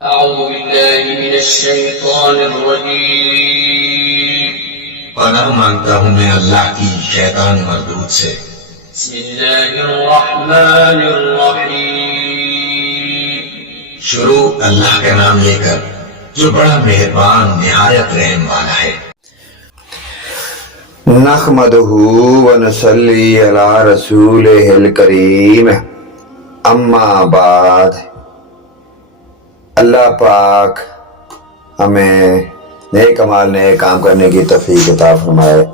أعوذ بالله من الشيطان الرجيم. پناہ مانگتا ہوں میں اللہ کی شیطان مردود سے. بسم الله الرحمن الرحيم. شروع اللہ کے نام لے کر جو بڑا مہربان نہایت رحم والا ہے. نحمده ونصلی علی رسولہ الکریم، اما بعد. اللہ پاک ہمیں نیک عمل نیک کام کرنے کی توفیق عطا فرمائے.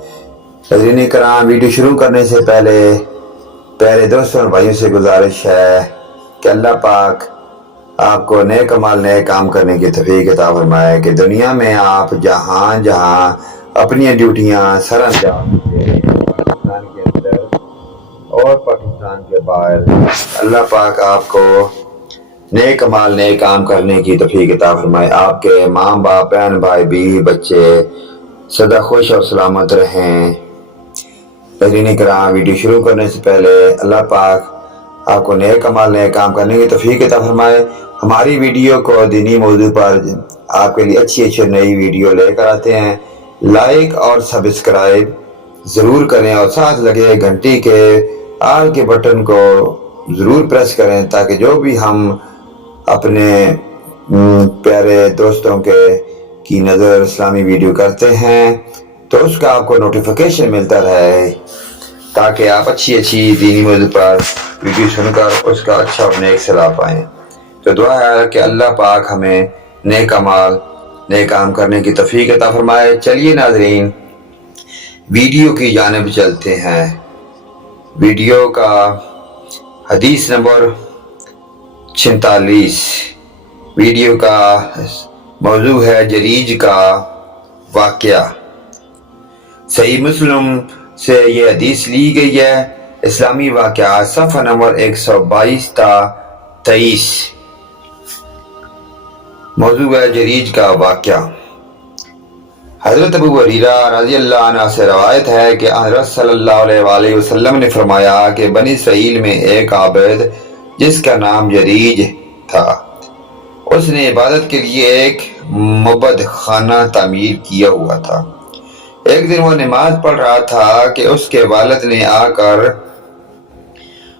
حضرین کرام، ویڈیو شروع کرنے سے پہلے پیارے دوستوں اور بھائیوں سے گزارش ہے کہ اللہ پاک آپ کو نیک عمل نیک کام کرنے کی توفیق عطا فرمائے کہ دنیا میں آپ جہاں جہاں اپنی ڈیوٹیاں سر انجام دے رہے ہیں، پاکستان کے اندر اور پاکستان کے باہر، اللہ پاک آپ کو نیک عمل نیک کام کرنے کی توفیق عطا فرمائے. آپ کے ماں باپ، بہن بھائی، بیوی بچے سدا خوش اور سلامت رہیں. حضرین کرام، ویڈیو شروع کرنے سے پہلے اللہ پاک آپ کو نیک عمل نیک کام کرنے کی توفیق عطا فرمائے. ہماری ویڈیو کو دینی موضوع پر آپ کے لیے اچھی نئی ویڈیو لے کر آتے ہیں. لائک اور سبسکرائب ضرور کریں اور ساتھ لگے گھنٹی کے آل کے بٹن کو ضرور پریس کریں تاکہ جو بھی ہم اپنے پیارے دوستوں کی نظر اسلامی ویڈیو کرتے ہیں تو اس کا آپ کو نوٹیفیکیشن ملتا رہے، تاکہ آپ اچھی دینی موضوع پر ویڈیو سن کر اس کا اچھا اور نیک صلاح پائیں. تو دعا ہے کہ اللہ پاک ہمیں نیک عمل نیک کام کرنے کی توفیق عطا فرمائے. چلیے ناظرین، ویڈیو کی جانب چلتے ہیں. ویڈیو کا حدیث نمبر 46. ویڈیو کا موضوع ہے جریج کا واقعہ. صحیح مسلم سے یہ حدیث لی گئی ہے. اسلامی واقعہ صفحہ نمبر 122 تا 23. موضوع ہے جریج کا واقعہ. حضرت ابو ہریرہ رضی اللہ عنہ سے روایت ہے کہ حضرت صلی اللہ علیہ وآلہ وسلم نے فرمایا کہ بنی اسرائیل میں ایک عابد جس کا نام جریج تھا، اس نے عبادت کے لیے ایک معبد خانہ تعمیر کیا ہوا تھا. ایک دن وہ نماز پڑھ رہا تھا کہ اس کے والد نے آ کر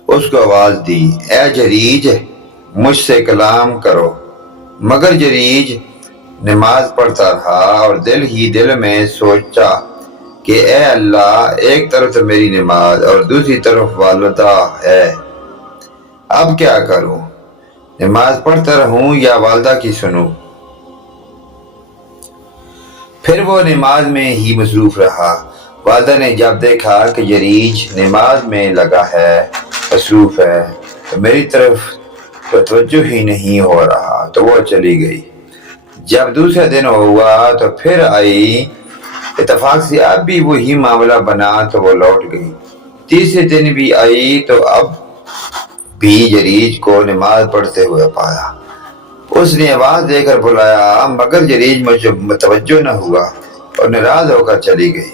اس کو آواز دی، اے جریج، مجھ سے کلام کرو. مگر جریج نماز پڑھتا رہا اور دل ہی دل میں سوچا کہ اے اللہ، ایک طرف تو میری نماز اور دوسری طرف والدہ ہے، اب کیا کروں؟ نماز پڑھتا رہوں یا والدہ کی سنوں؟ پھر وہ نماز میں ہی مصروف رہا. والدہ نے جب دیکھا کہ جریج نماز میں لگا ہے، مصروف ہے، تو میری طرف توجہ ہی نہیں ہو رہا، تو وہ چلی گئی. جب دوسرا دن ہوا تو پھر آئی. اتفاق سے اب بھی وہی معاملہ بنا تو وہ لوٹ گئی. تیسرے دن بھی آئی تو اب بھی جریج کو نماز پڑھتے ہوئے پایا. اس نے آواز دے کر بلایا، مگر جریج مجھے متوجہ نہ ہوا اور ناراض ہو کر چلی گئی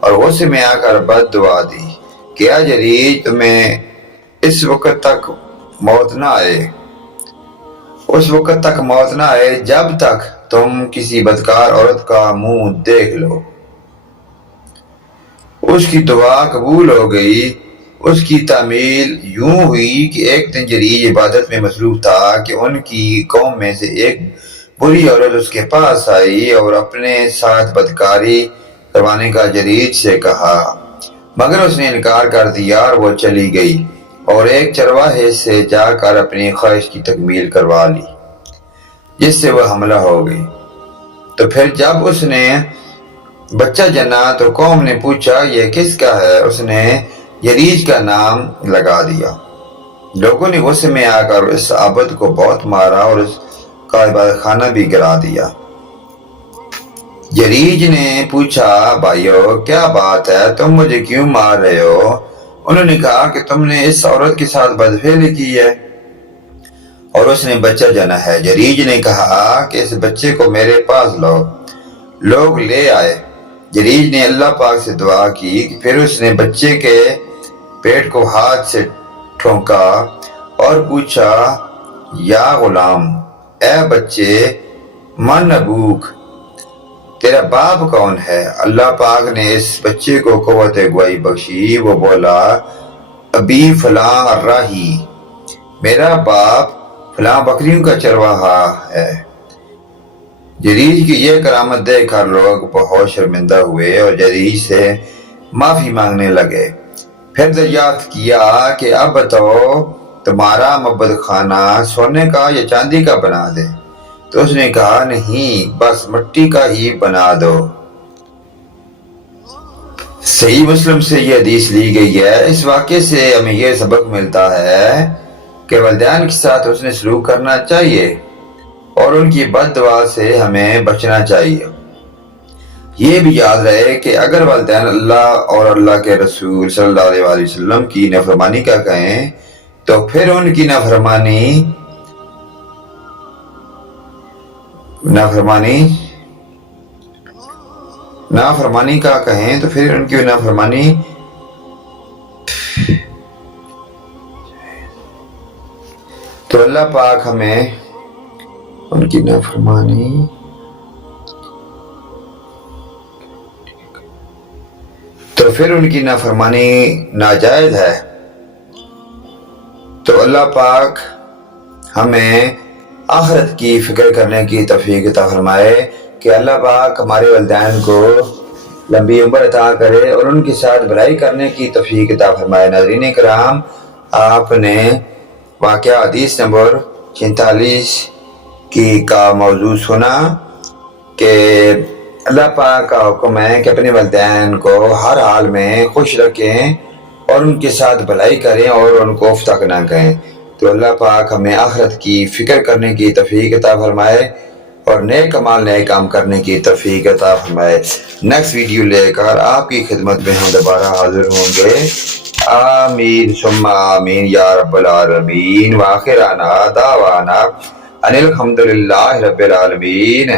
اور غصے میں آ کر بد دعا دی کہ اے جریج، تمہیں اس وقت تک موت نہ آئے جب تک تم کسی بدکار عورت کا منہ دیکھ لو. اس کی دعا قبول ہو گئی. اس کی تعمیل یوں ہوئی کہ ایک دن جریج عبادت میں مصروف تھا کہ ان کی قوم میں سے ایک بری عورت اس کے پاس آئی اور اپنے ساتھ بدکاری کروانے کا جریج سے کہا، مگر اس نے انکار کر دیا اور وہ چلی گئی اور ایک چرواہے سے جا کر اپنی خواہش کی تکمیل کروا لی، جس سے وہ حاملہ ہو گئی. تو پھر جب اس نے بچہ جنا تو قوم نے پوچھا، یہ کس کا ہے؟ اس نے جریج کا نام لگا دیا. لوگوں نے غصے میں آ کر اس عابد کو بہت مارا اور اس کا عبادت خانہ بھی گرا دیا. جریج نے پوچھا، بھائیو کیا بات ہے، تم مجھے کیوں مار رہے ہو؟ انہوں نے کہا کہ تم نے اس عورت کے ساتھ بدفعلی کی ہے اور اس نے بچہ جنا ہے. جریج نے کہا کہ اس بچے کو میرے پاس لاؤ. لوگ لے آئے. جریج نے اللہ پاک سے دعا کی، پھر اس نے بچے کے پیٹ کو ہاتھ سے ٹھونکا اور پوچھا، یا غلام، اے بچے من ابوک، تیرا باپ کون ہے؟ اللہ پاک نے اس بچے کو قوت گواہی بخشی، وہ بولا ابی فلاں الراہی، میرا باپ فلاں بکریوں کا چرواہا ہے۔ جریج کی یہ کرامت دیکھ کر لوگ بہت شرمندہ ہوئے اور جریج سے معافی مانگنے لگے۔ پھر دریافت کیا کہ اب بتاؤ تمہارا معبد خانہ سونے کا یا چاندی کا بنا دیں؟ تو اس نے کہا نہیں، بس مٹی کا ہی بنا دو۔ صحیح مسلم سے یہ حدیث لی گئی ہے۔ اس واقعے سے ہمیں یہ سبق ملتا ہے کہ والدین کے ساتھ حسن سلوک کرنا چاہیے اور ان کی بد دعا سے ہمیں بچنا چاہیے۔ یہ بھی یاد رہے کہ اگر والدین اللہ اور اللہ کے رسول صلی اللہ علیہ وسلم کی نافرمانی کا کہیں تو پھر ان کی نافرمانی کا کہیں تو پھر ان کی نافرمانی تو اللہ پاک ہمیں ان کی نافرمانی تو پھر ان کی نافرمانی ناجائز ہے۔ تو اللہ پاک ہمیں آخرت کی فکر کرنے کی توفیق عطا فرمائے کہ اللہ پاک ہمارے والدین کو لمبی عمر عطا کرے اور ان کے ساتھ بھلائی کرنے کی توفیق عطا فرمائے۔ ناظرین کرام، آپ نے واقعہ حدیث نمبر 46 کا موضوع سنا کہ اللہ پاک کا حکم ہے کہ اپنے والدین کو ہر حال میں خوش رکھیں اور ان کے ساتھ بھلائی کریں اور ان کو افتق نہ کہیں۔ تو اللہ پاک ہمیں آخرت کی فکر کرنے کی توفیق عطا فرمائے اور نیک اعمال نیک کام کرنے کی توفیق عطا فرمائے۔ نیکسٹ ویڈیو لے کر آپ کی خدمت میں ہم دوبارہ حاضر ہوں گے۔ آمین ثم آمین یا رب العالمین، وآخرنا دعوانا ان الحمدللہ رب العالمین۔